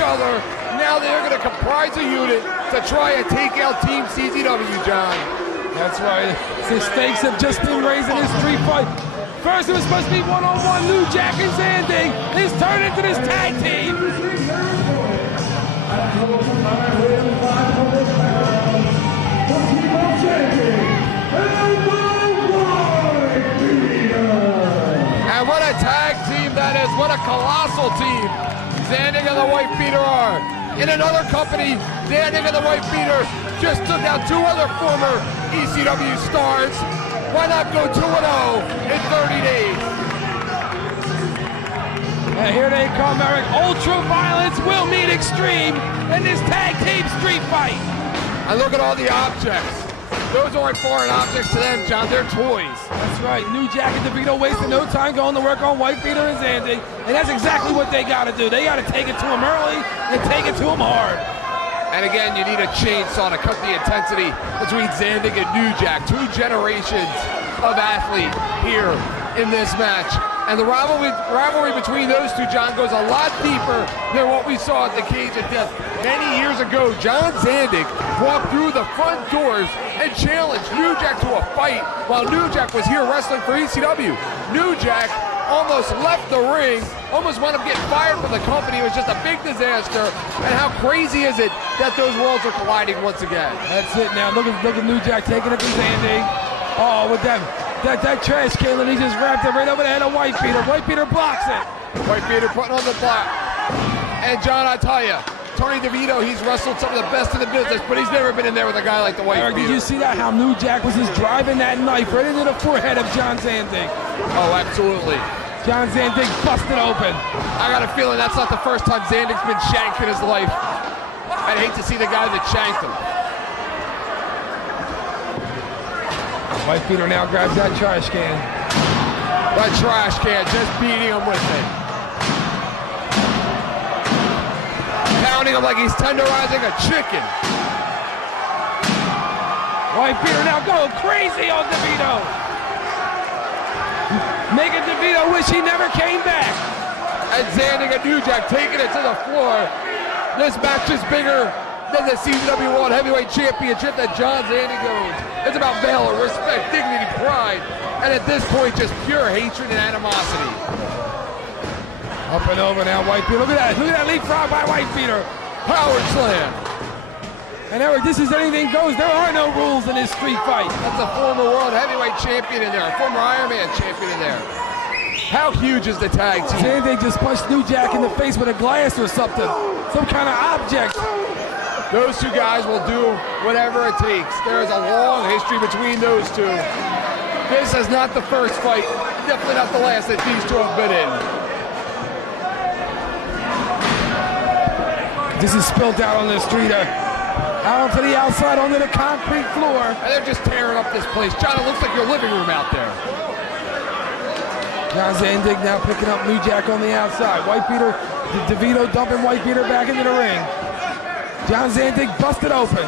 other. Now they're going to comprise a unit to try and take out Team CZW, John. That's right. The stakes have just been raised in this street fight. First it was supposed to be one-on-one. New Jack and Zandig. It's turned into this tag team. And what a tag team that is. What a colossal team Zandig and the Wifebeater are. In another company, Zandig and the Wifebeater just took out two other former ECW stars. Why not go 2-0 in 30 days? And here they come, Eric. Ultra violence will meet extreme in this tag team street fight. And look at all the objects. Those aren't foreign objects to them, John. They're toys. That's right. New Jack and DeVito wasting no time going to work on Wifebeater and Zandig. And that's exactly what they got to do. They got to take it to him early and take it to him hard. And again, you need a chainsaw to cut the intensity between Zandig and New Jack. Two generations of athlete here in this match. And the rivalry between those two, John, goes a lot deeper than what we saw at the Cage of Death. Many years ago, John Zandig walked through the front doors and challenged New Jack to a fight while New Jack was here wrestling for ECW. New Jack almost left the ring, almost wound up getting fired from the company. It was just a big disaster. And how crazy is it that those worlds are colliding once again? That's it now. Look at New Jack taking it to Zandig. Oh, with that trash can, and he just wrapped it right over the head of Wifebeater. Wifebeater blocks it. Wifebeater putting on the block. And John, I tell you, Tony DeVito, he's wrestled some of the best in the business, but he's never been in there with a guy like the Wifebeater. Eric, did you see that? How New Jack was just driving that knife right into the forehead of John Zandig. Oh, absolutely. John Zandig busted open. I got a feeling that's not the first time Zandig's been shanked in his life. I'd hate to see the guy that shanked him. Wifebeater now grabs that trash can. That trash can, just beating him with it. Pounding him like he's tenderizing a chicken. Wifebeater now going crazy on DeVito. Making DeVito wish he never came back. And Zandig and New Jack taking it to the floor. This match is bigger than the CZW World Heavyweight Championship that John Zandig owns. It's about valor, respect, dignity, pride, and at this point, just pure hatred and animosity. Up and over now, Wifebeater. Look at that leapfrog by Wifebeater. Power slam. And Eric, this is anything goes. There are no rules in this street fight. That's a former World Heavyweight Champion in there, a former Iron Man champion in there. How huge is the tag team? Zandig just punched New Jack in the face with a glass or something. Some kind of object. Those two guys will do whatever it takes. There is a long history between those two. This is not the first fight, definitely not the last that these two have been in. This is spilled out on the street, out onto the outside, onto the concrete floor. And they're just tearing up this place. John, it looks like your living room out there. John Zandig now picking up New Jack on the outside. Wifebeater, DeVito dumping Wifebeater back into the ring. John Zandig busted open.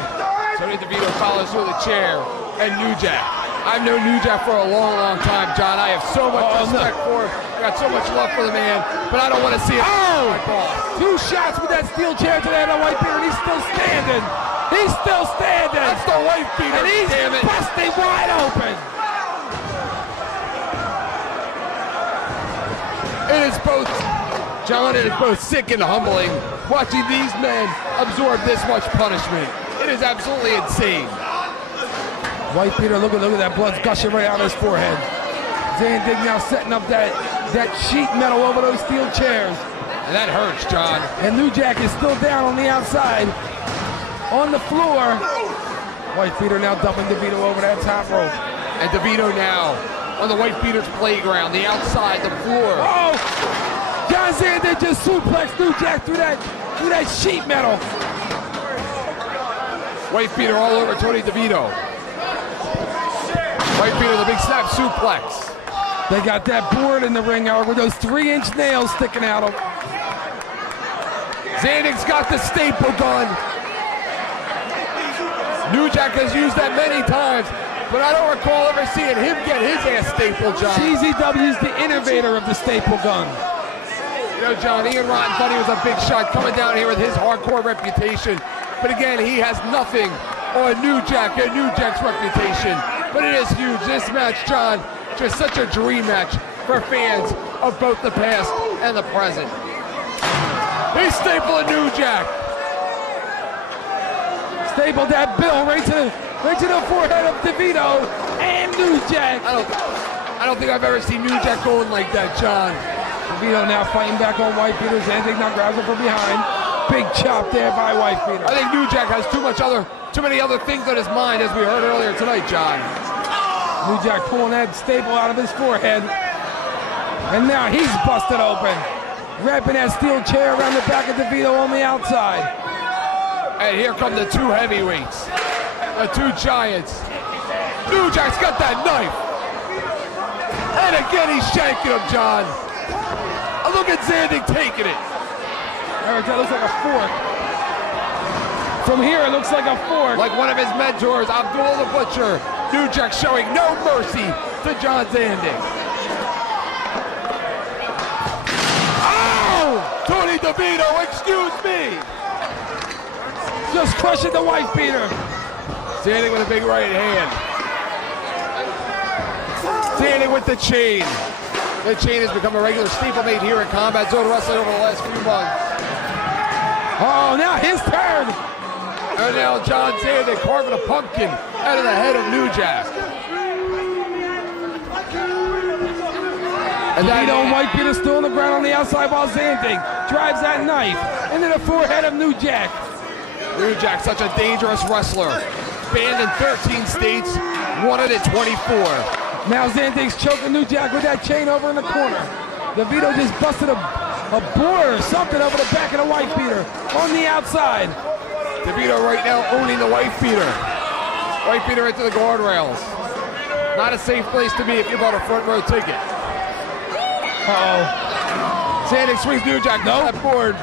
Tony DeVito follows through the chair, and New Jack. I've known New Jack for a long, long time, John. I have so much respect for him. I got so much love for the man, but I don't want to see it. Oh! Two shots with that steel chair to the head of Wifebeater, and he's still standing. He's still standing. That's the Wifebeater, and he's damn it. busted wide open. It is both, John, it is both sick and humbling watching these men absorb this much punishment. It is absolutely insane. Wifebeater, look at that blood gushing right out of his forehead. Zandig now setting up that sheet metal over those steel chairs. And that hurts, John. And New Jack is still down on the outside, on the floor. Wifebeater now dumping DeVito over that top rope. And DeVito now on the Wifebeater's playground, the outside, the floor. Oh! John Zandig just suplexed New Jack through that sheet metal. Wifebeater all over Tony DeVito. Wifebeater, the big snap suplex. They got that board in the ring, Howard, with those 3-inch nails sticking out of him. Zandig's got the staple gun. New Jack has used that many times, but I don't recall ever seeing him get his ass stapled, John. CZW is the innovator of the staple gun. You know, John, Ian Rotten thought he was a big shot coming down here with his hardcore reputation. But again, he has nothing on New Jack's reputation. But it is huge. This match, John, just such a dream match for fans of both the past and the present. He's stapling New Jack. Stapled that bill right to the forehead of DeVito and New Jack. I don't think I've ever seen New Jack going like that, John. DeVito now fighting back on Wifebeater. Zandig now grabs him from behind. Big chop there by Wifebeater. I think New Jack has too many other things on his mind, as we heard earlier tonight, John. New Jack pulling that staple out of his forehead. And now he's busted open. Wrapping that steel chair around the back of DeVito on the outside. And here come the two heavyweights. The two giants. New Jack's got that knife. And again, he's shanking him, John. Look at Zandig taking it. Eric, that looks like a fork. From here, it looks like a fork. Like one of his mentors, Abdul the Butcher. New Jack showing no mercy to John Zandig. Oh! Tony DeVito, excuse me. Just crushing the Wifebeater. Zandig with a big right hand. Zandig with the chain. The chain has become a regular stablemate here in Combat Zone Wrestling over the last few months. Oh, now his turn. And now John Zandig carving a pumpkin out of the head of New Jack. And DeVito and Wifebeater still on the ground on the outside while Zandig drives that knife into the forehead of New Jack. New Jack, such a dangerous wrestler. Banned in 13 states, wanted at 24. Now Zandig's choking New Jack with that chain over in the corner. DeVito just busted a board or something over the back of the Wifebeater on the outside. DeVito right now owning the Wifebeater. Wifebeater into the guardrails. Not a safe place to be if you bought a front row ticket. Uh-oh. Zandig swings New Jack to that board.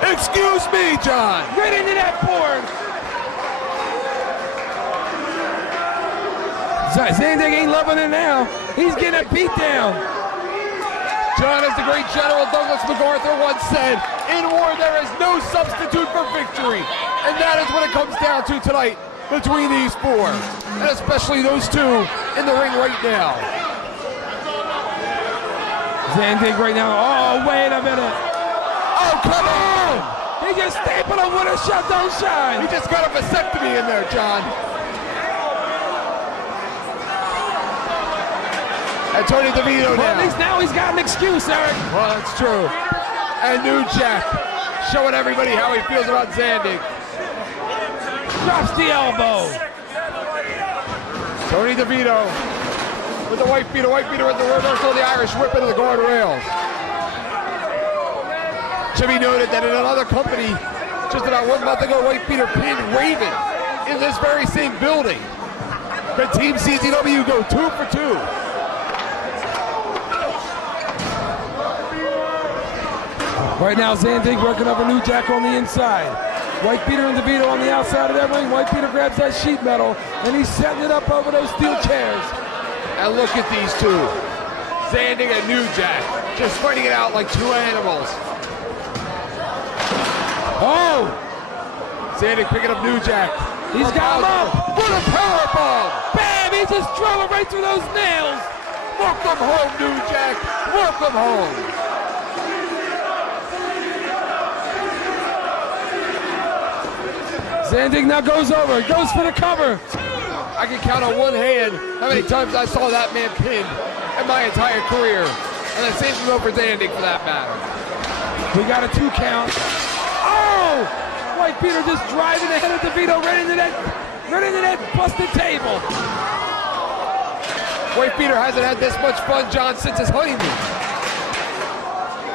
Excuse me, John. Right into that board. Zandig ain't loving it now. He's getting a beat down. John, as the great General Douglas MacArthur once said, in war there is no substitute for victory. And that is what it comes down to tonight between these four. And especially those two in the ring right now. Zandig right now. Oh, wait a minute. Oh, come on! He just stapled him with a shut, don't shine. He just got a vasectomy in there, John. And Tony DeVito now. Well, at least now he's got an excuse, Eric. Well, that's true. And New Jack showing everybody how he feels about Zandig. Drops the elbow. Tony DeVito with the Wifebeater. Wifebeater with the reversal of the Irish whip into the guardrails. Should be noted that in another company, just about 1 month ago, Wifebeater pinned Raven in this very same building. But Team CZW go 2 for 2. Right now, Zandig working over New Jack on the inside. Wifebeater and DeVito on the outside of that ring. Wifebeater grabs that sheet metal, and he's setting it up over those steel chairs. And look at these two. Zandig and New Jack just fighting it out like two animals. Oh! Zandig picking up New Jack. He's got him up. What a powerbomb! Bam! He just drove it right through those nails. Welcome home, New Jack. Welcome home. Zandig now goes over, goes for the cover. I can count on one hand how many times I saw that man pinned in my entire career. And the same can go for Zandig for that matter. We got a 2 count. Oh! Wifebeater just driving ahead of DeVito right into that busted table. Wifebeater hasn't had this much fun, John, since his honeymoon.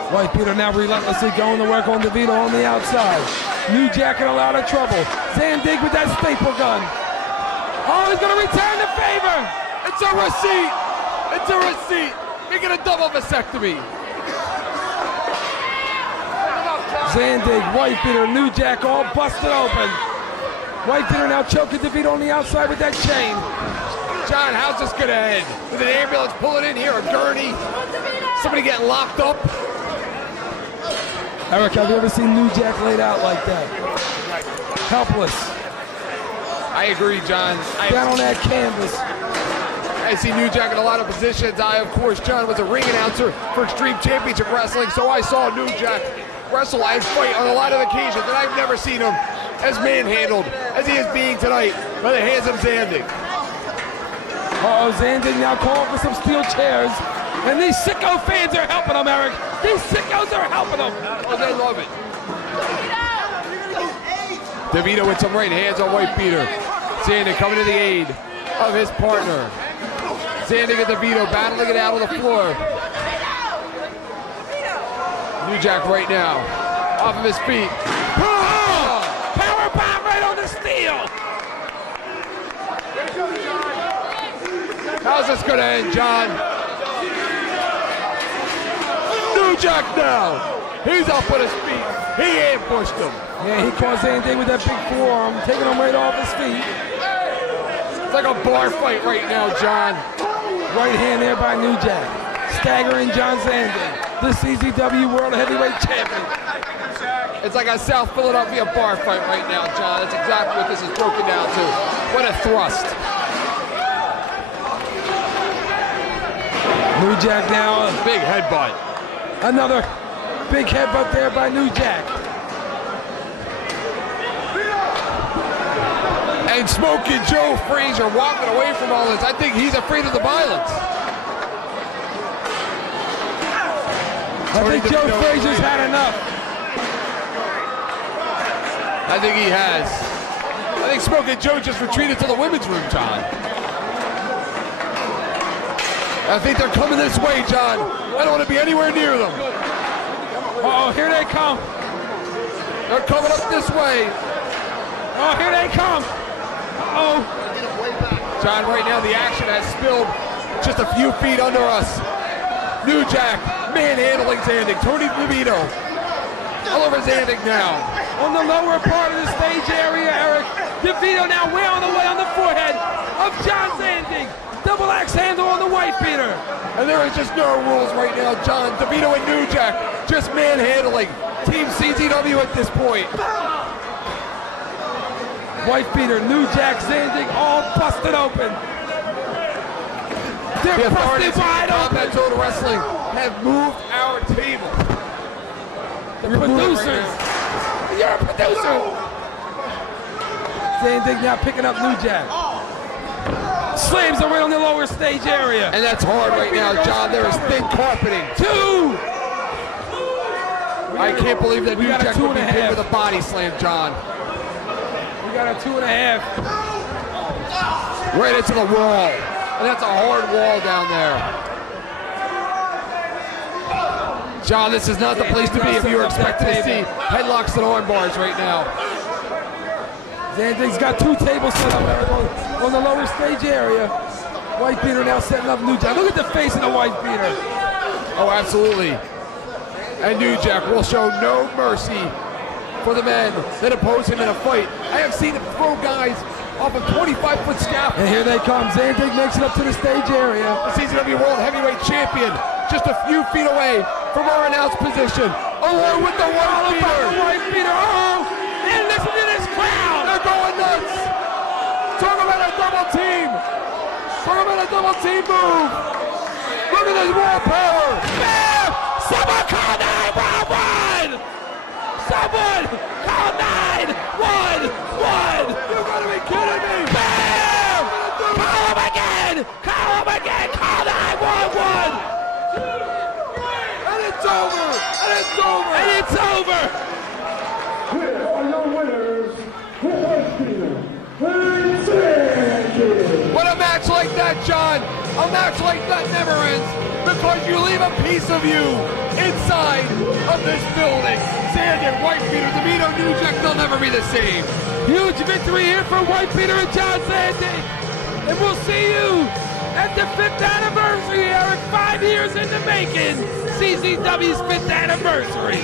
Wifebeater now relentlessly going to work on DeVito on the outside. New Jack in a lot of trouble. Zandig with that staple gun. Oh, he's going to return the favor. It's a receipt. It's a receipt. Making a double vasectomy. Zandig, Wifebeater, New Jack all busted open. Wifebeater now choking DeVito on the outside with that chain. John, how's this going to end? With an ambulance pulling in here, a gurney? Somebody getting locked up. Eric, have you ever seen New Jack laid out like that? Helpless. I agree, John. Down on that canvas. I see New Jack in a lot of positions. I, of course, John, was a ring announcer for Extreme Championship Wrestling, so I saw New Jack wrestle and fight on a lot of occasions, and I've never seen him as manhandled as he is being tonight by the hands of Zandig. Uh-oh, Zandig now calling for some steel chairs, and these sicko fans are helping him, Eric. These sickos are helping him. Oh, they love it. DeVito with some right hands on Wifebeater. Zandig coming to the aid of his partner. Zandig and DeVito battling it out on the floor. New Jack right now, off of his feet. Oh! Power bomb right on the steel. How's this gonna end, John? New Jack now. He's up on his feet. He ambushed him. Yeah, he caught Zandig with that big forearm, taking him right off his feet. It's like a bar fight right now, John. Right hand there by New Jack. Staggering John Zandig, the CZW World Heavyweight Champion. It's like a South Philadelphia bar fight right now, John. That's exactly what this is broken down to. What a thrust. New Jack now. Big headbutt. Another big headbutt there by New Jack. And Smoking Joe Frazier walking away from all this. I think he's afraid of the violence. I think Joe Frazier's had enough. I think he has. I think Smoking Joe just retreated to the women's room, John. I think they're coming this way, John. I don't want to be anywhere near them. Uh-oh, here they come. They're coming up this way. Oh, here they come. Uh-oh. John, right now the action has spilled just a few feet under us. New Jack manhandling Zandig. Tony DeVito all over Zandig now. On the lower part of the stage area, Eric. DeVito now way on the way on the forehead of John Zandig. Double axe handle on the Wifebeater. And there is just no rules right now, John. DeVito and New Jack just manhandling Team CZW at this point. Wifebeater, New Jack, Zandig, all busted open. They're busted wide open. Total Wrestling have moved our table. The producers. You're a producer. Zandig now picking up New Jack. Slams are right on the lower stage area. And that's hard right now, John. There is thin carpeting. Two. I can't believe that New Jack would be hit with a body slam, John. We got a 2.5. Right into the wall. And that's a hard wall down there. John, this is not the place to be if you were expecting to see headlocks and arm bars right now. Zandig's got two tables set up there on the lower stage area. Wifebeater now setting up New Jack. Look at the face of the Wifebeater. Oh, absolutely. And New Jack will show no mercy for the men that oppose him in a fight. I have seen him throw guys off a 25-foot scaffold. And here they come. Zandig makes it up to the stage area. The CZW World Heavyweight Champion, just a few feet away from our announced position, along with the Wifebeater. Oh, and listen to this crowd. They're going nuts. Talk about a double team. Talk about a double team move. Look at this raw power. Bam! Someone call 911. Someone call 911. You gotta be kidding me. Bam! Call him again. Call him again. Call 911. And it's over. And it's over. And it's over. Here are your winners, Wifebeater and Zandig. What a match like that, John. A match like that never ends because you leave a piece of you inside of this building. Zandig, Wifebeater, DeVito, New Jack, they'll never be the same. Huge victory here for Wifebeater and John Zandig. And we'll see you at the 5th anniversary, Eric. 5 years in the making. CZW's 5th anniversary.